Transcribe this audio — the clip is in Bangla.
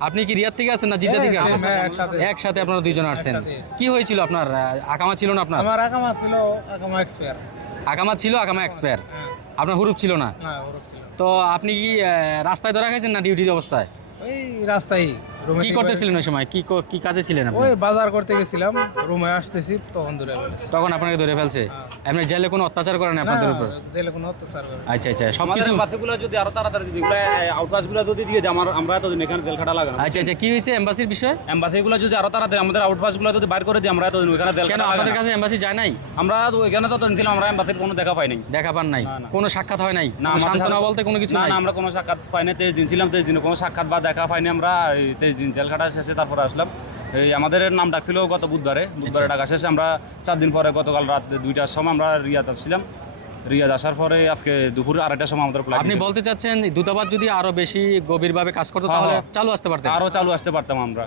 আপনি কি রিয়াদ থেকে আছেন না জিদ্দা থেকে আসছেন? একসাথে আপনারা দুইজন আসছেন। কি হয়েছিল আপনার? আকামা ছিল না আপনার? আমার আকামা ছিল, আকামা এক্সপায়ার। আকামা ছিল, আকামা এক্সপায়ার। আপনার হুরুপ ছিল না? না, ওরকম ছিল। তো আপনি কি রাস্তায় ধরা খাইছেন না ডিউটি অবস্থায়? ওই রাস্তায় রুমে কি করতেছিলেন ওই সময়? কি কাজে ছিলেন আপনি? ওই বাজার করতে গেছিলাম, রুমে আসতেছি তখন ধরে ফেলেছে। তখন আপনাকে ধরে ফেলছে? এমনি জেলে কোনো অত্যাচার করেন আপনাদের উপর? জেলে কোনো অত্যাচার করে না। আচ্ছা আচ্ছা, আমাদের সবকিছু। এম্বাসিগুলো যদি আরো তাড়াতাড়ি যদি আউটপাসগুলো যদি দিয়ে দেয়, আমরা এতদিন এখানে জেল খাটা লাগানো। আচ্ছা আচ্ছা, কি হয়েছে এম্বাসির বিষয়ে? এম্বাসিগুলো যদি আরো তাড়াতাড়ি আমাদের আউটপাসগুলো যদি বাইর করে দিই, আমরা এতদিন ওইখানে জেল কেন খাটা আপনাদের লাগানো। কাছে এম্বাসি যায় নাই? আমরা তো ওইখানে ততদিন ছিলাম, আমরা এম্বাসির কোনো দেখা পাই নাই। দেখা পান নাই? না, না। কোনো সাক্ষাৎ হয় নাই? না, কোনো আমাদের সান্ত্বনা সাথে- বলতে কোনো কিছু না নাই? না, আমরা কোনো সাক্ষাৎ পাই না। 23 দিন ছিলাম, 23 দিনে কোনো সাক্ষাৎ বা দেখা পাইনি। আমরা এই 23 দিন জেল খাটা শেষে তারপরে আসলাম। এই আমাদের নাম ডাকছিল গত বুধবারে ডাকা শেষে আমরা 4 দিন পরে গতকাল রাত 2টার সময় আমরা রিয়াদ আসছিলাম। রিয়াদ আসার পরে আজকে দুপুর 2:30টার সময় আমাদের ফ্লাইট। আপনি বলতে চাচ্ছেন দূতাবাস যদি আরো বেশি গভীরভাবে কাজ করতো হ্যাঁ, তাহলে হ্যাঁ। চালু আসতে পারতেন? আরও চালু আসতে পারতাম আমরা।